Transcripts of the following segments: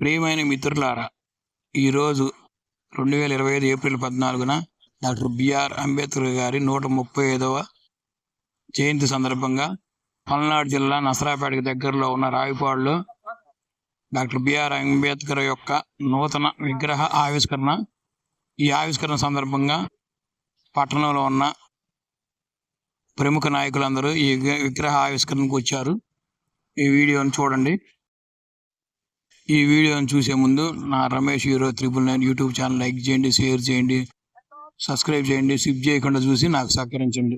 ప్రియమైన మిత్రులారా ఈరోజు రెండు వేల ఇరవై ఐదు ఏప్రిల్ పద్నాలుగున డాక్టర్ బిఆర్ అంబేద్కర్ గారి నూట ముప్పై ఐదవ జయంతి సందర్భంగా పల్నాడు జిల్లా నసరాపేటకి దగ్గరలో ఉన్న రావిపాడులో డాక్టర్ బిఆర్ అంబేద్కర్ యొక్క నూతన విగ్రహ ఆవిష్కరణ ఈ ఆవిష్కరణ సందర్భంగా పట్టణంలో ఉన్న ప్రముఖ నాయకులందరూ ఈ విగ్రహ ఆవిష్కరణకు వచ్చారు. ఈ వీడియోని చూడండి. ఈ వీడియోను చూసే ముందు నా Ramesh hero triple nine YouTube channel like చేయండి షేర్ చేయండి సబ్స్క్రైబ్ చేయండి స్కిప్ చేయకుండా చూసి నాకు సహకరించండి.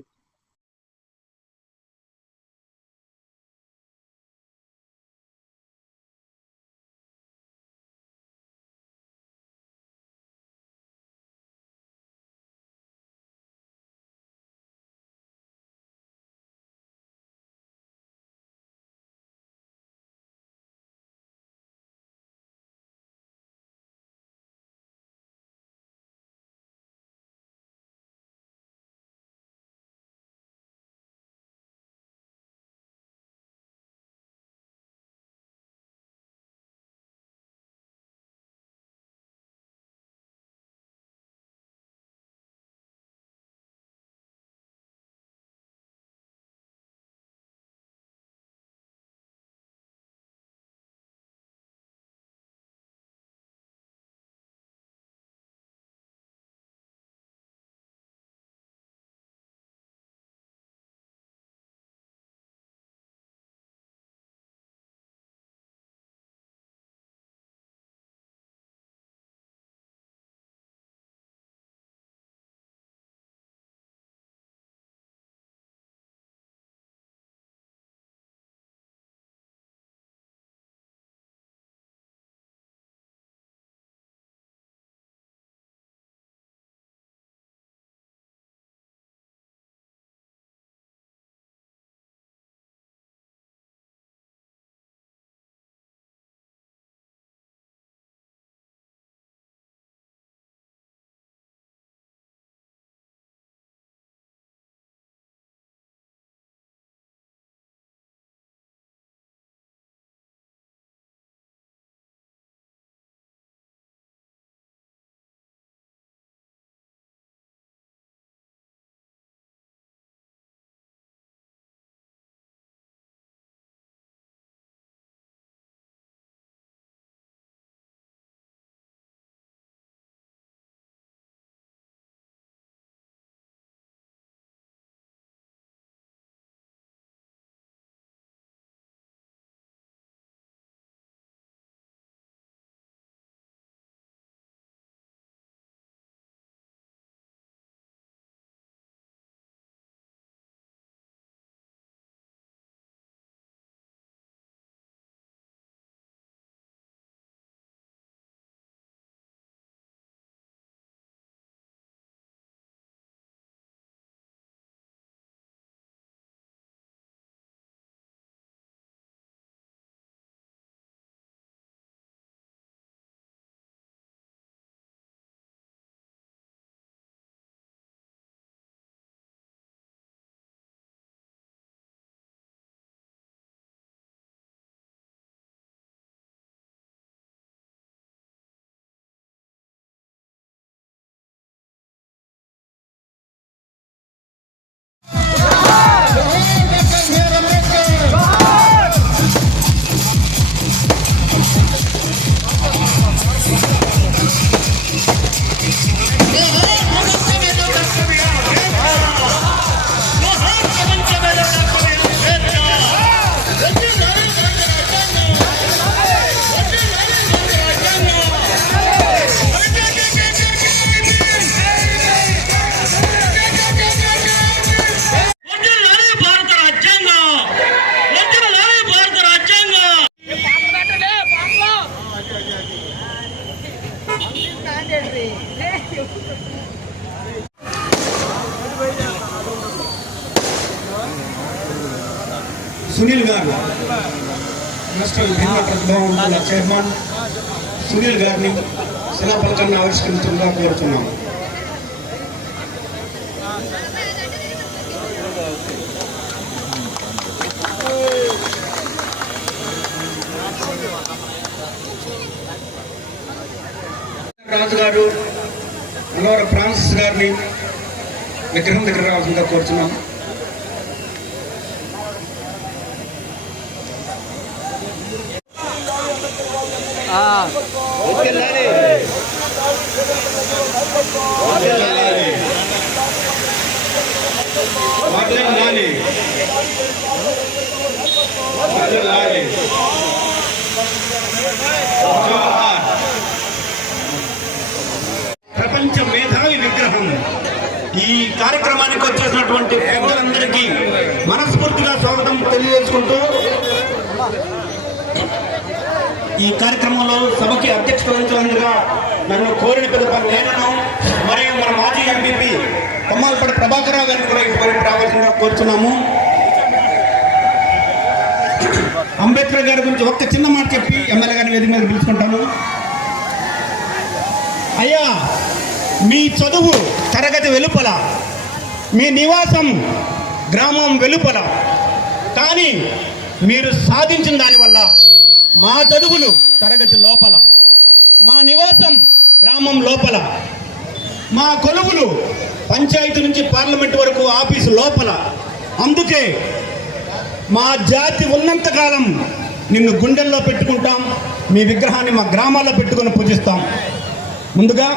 సునీల్ గారు. రాష్ట్ర భిన్న ప్రతిభావం చైర్మన్. సునీల్ గారిని శిలాఫలకాన్ని ఆవిష్కరించడంగా కోరుతున్నాము రాజు గారు మనవరం ఫ్రాన్సిస్ గారిని విగ్రహం దగ్గర రావాల్సిందిగా కోరుతున్నాము మాట్లాడి నాని. మాట్లాడి నాని. జవహర్. ప్రపంచ మేధావి విగ్రహం ఈ కార్యక్రమానికి వచ్చేసినటువంటి ఈ కార్యక్రమంలో సభకి అధ్యక్షత వహించినందుగా నన్ను కోరిన పిలుప నేనను మరియు మన మాజీ ఎంపీపీ కొమ్మాలపడి ప్రభాకర్ గారిని కూడా ఇటువైపు రావాల్సిందిగా కోరుతున్నాము. అంబేద్కర్ గారి గురించి ఒక్క చిన్న మాట చెప్పి ఎమ్మెల్యే గారిని వేదిక మీద పిలుచుకుంటాను. అయ్యా మీ చదువు తరగతి వెలుపల మీ నివాసం గ్రామం వెలుపల కానీ మీరు సాధించిన దానివల్ల మా చదువులు తరగతి లోపల. మా నివాసం గ్రామం లోపల. మా కొలువులు పంచాయతీ నుంచి పార్లమెంట్ వరకు ఆఫీసు లోపల. అందుకే మా జాతి ఉన్నంత కాలం నిన్ను గుండెల్లో పెట్టుకుంటాం మీ విగ్రహాన్ని మా గ్రామాల్లో పెట్టుకొని పూజిస్తాం. ముందుగా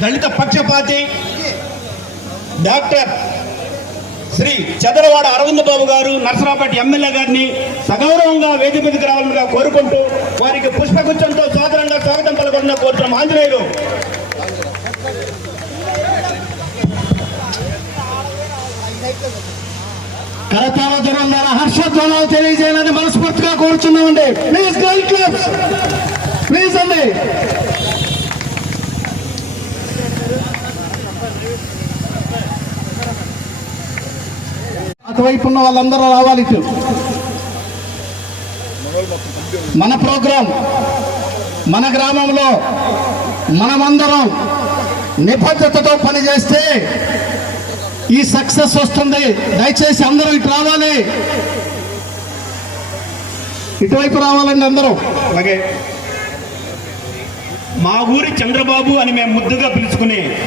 దళిత పక్షపాతి డాక్టర్ శ్రీ చదరవాడ అరవింద్ బాబు గారు నర్సరాపేట ఎమ్మెల్యే గారిని సగౌరవంగా వేదిక మీదకి రావాలని కోరుకుంటూ వారికి పుష్పగుచ్చంతో సాధారణంగా స్వాగతం పలకుండా కోరుతున్నాం ఆంజనేయులు. కరతాల జనం ద్వారా హర్షధ్వానాలు తెలియజేయాలని మనస్ఫూర్తిగా కోరుచున్నామండి. ప్లీజ్ గర్ల్ క్లబ్స్ ప్లీజ్ అండి. అటువైపు ఉన్న వాళ్ళందరూ రావాలి ఇటు. మన ప్రోగ్రాం మన గ్రామంలో మనమందరం నిబద్ధతతో పనిచేస్తే ఈ సక్సెస్ వస్తుంది. దయచేసి అందరూ ఇటు రావాలి. ఇటువైపు రావాలండి అందరూ. అలాగే. మా ఊరి చంద్రబాబు అని మేము ముద్దుగా పిలుచుకునే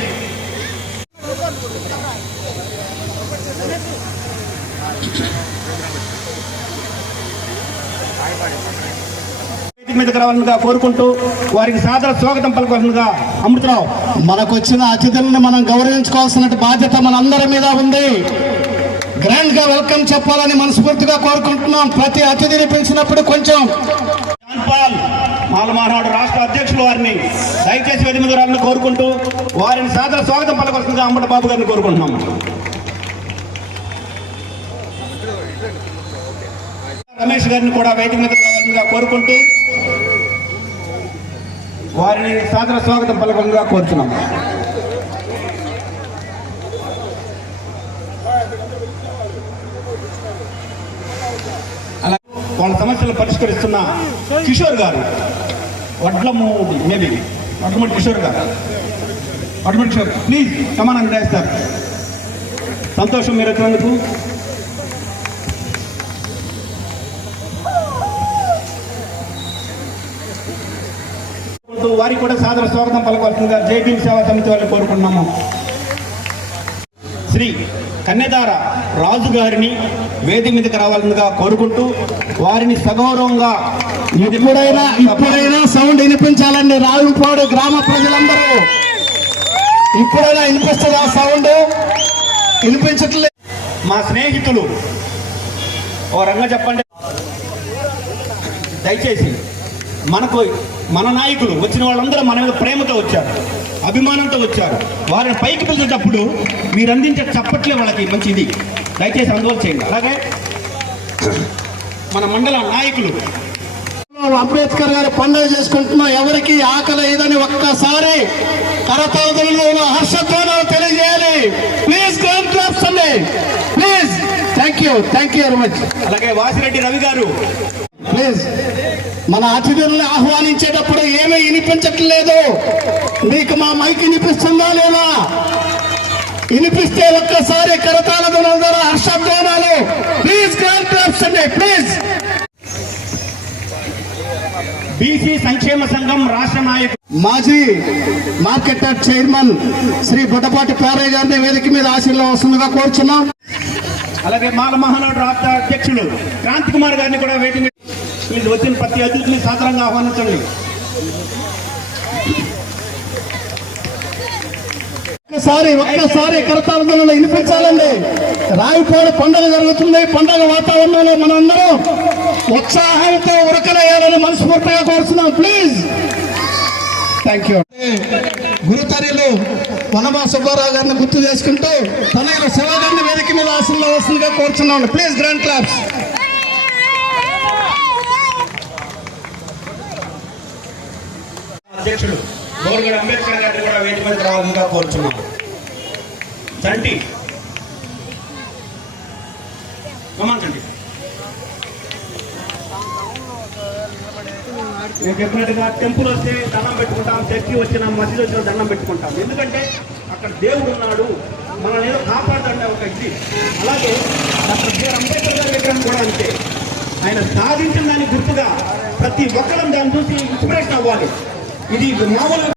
మీదకి కోరుకుంటూ వారికి సాదర స్వాగతం పలకాల్సిందిగా అమృతరావు. మనకు వచ్చిన అతిథులను మనం గౌరవించుకోవాల్సిన బాధ్యత మనందరి మీద ఉంది. గ్రాండ్గా వెల్కమ్ చెప్పాలని మనస్ఫూర్తిగా కోరుకుంటున్నాం. ప్రతి అతిథిని పిలిచినప్పుడు కొంచెం పాల్ రాష్ట్ర అధ్యక్షులు వారిని దయచేసి వేదిక మీద రావాలని కోరుకుంటూ వారిని సాదర స్వాగతం పలకాల్సిందిగా అమ్మట బాబు గారిని కోరుకుంటున్నాం. రమేష్ గారిని కూడా వేదిక మీద రావాల్సిందిగా కోరుకుంటూ వారిని సాదర స్వాగతం పలకంగా కోరుతున్నాం అలా వాళ్ళ సమస్యలు పరిష్కరిస్తున్న కిషోర్ గారు వడ్లమూడి మేబీ వడ్లమూడి కిషోర్ గారు. వడ్లమూడి కిషోర్ ప్లీజ్ సమానం చేస్తారు సంతోషం మీరు వచ్చినందుకు. వారికి కూడా సాదర స్వాగతం పలకవలసిందిగా జై భీమ్ సేవా సమితి వారిని కోరుకుంటున్నాము. శ్రీ కన్యదార రాజు గారిని వేది మీదకి రావాలని కోరుకుంటూ వారిని సగౌరవంగా ఇప్పుడైనా ఇప్పుడైనా సౌండ్ వినిపించాలండి. రావిపాడు గ్రామ ప్రజలందరూ. ఇప్పుడైనా వినిపిస్తుంది ఆ సౌండ్? వినిపించట్లేదు మా స్నేహితులు ఓ రంగా చెప్పండి. దయచేసి మనకు మన నాయకులు వచ్చిన వాళ్ళందరూ మన మీద ప్రేమతో వచ్చారు అభిమానంతో వచ్చారు. వారిని పైకి పిలిచేటప్పుడు మీరు అందించే చప్పట్లే వాళ్ళకి మంచిది. దయచేసి అందువల్ల చేయండి. అలాగే మన మండల నాయకులు. అంబేద్కర్ గారి పండుగ చేసుకుంటున్నాం. ఎవరికి ఆకలి ఏదని ఒక్కసారి కరతాళులను హర్షధ్వానాలు తెలియజేయాలి. Please please thank you thank you very much అలాగే వాసిరెడ్డి రవి గారు. ప్లీజ్. మన అతిథుల్ని ఆహ్వానించేటప్పుడు ఏమీ వినిపించట్లేదు. మీకు మా మైక్ వినిపిస్తుందా లేదా? వినిపిస్తే ఒక్కసారి కరతాళ ధ్వనుల ద్వారా హర్షధ్వానాలు. ప్లీజ్ అండి ప్లీజ్. బీసీ సంక్షేమ సంఘం రాష్ట్ర నాయకులు మాజీ మార్కెట్ చైర్మన్ శ్రీ బుడ్డపాటి పేరయ్య గారిని వేదిక మీద ఆశీర్లో వస్తుందిగా కోరుచున్నాం. అలాగే మాల మహానాడు రాష్ట్ర అధ్యక్షులు క్రాంతి కుమార్ గారిని కూడా మీద వీళ్ళు వచ్చిన ప్రతి అతిథిని సాధారణంగా ఆహ్వానించండి. ఒక్కసారి ఒక్కసారి కరతాళంలో వినిపించాలండి. రాయిపోడు పండుగ జరుగుతుంది. పండుగ వాతావరణంలో మనందరం ఉత్సాహంతో ఉరకలేయాలని మనస్ఫూర్తిగా కోరుతున్నాం. ప్లీజ్ థ్యాంక్ యూ గురుతర్యులు వనమా సుబ్బారావు గారిని గుర్తు చేసుకుంటూ తనయుల సెలవు గారిని వేదిక మీద ఆశల్లో వస్తుందిగా ప్లీజ్ గ్రాండ్ క్లాప్స్ అధ్యక్షుడు గౌరవ అంబేద్కర్ గారిని కూడా వేటి మీద రావాలని కోరుచున్నాను చంటి. గమనించండి. నేను చెప్పినట్టుగా టెంపుల్ వస్తే దండం పెట్టుకుంటాం చర్చి వచ్చిన మసీదు వచ్చిన దండం పెట్టుకుంటాం. ఎందుకంటే అక్కడ దేవుడు ఉన్నాడు మనల్ని ఏదో కాపాడుతుండే ఒక ఇది. అలాగే డాక్టర్ బిఆర్ అంబేద్కర్ గారి విగ్రహం కూడా అంతే. ఆయన సాధించిన దానికి గుర్తుగా ప్రతి ఒక్కరం దాన్ని చూసి ఇన్స్పిరేషన్ అవ్వాలి. ఇది మామూలు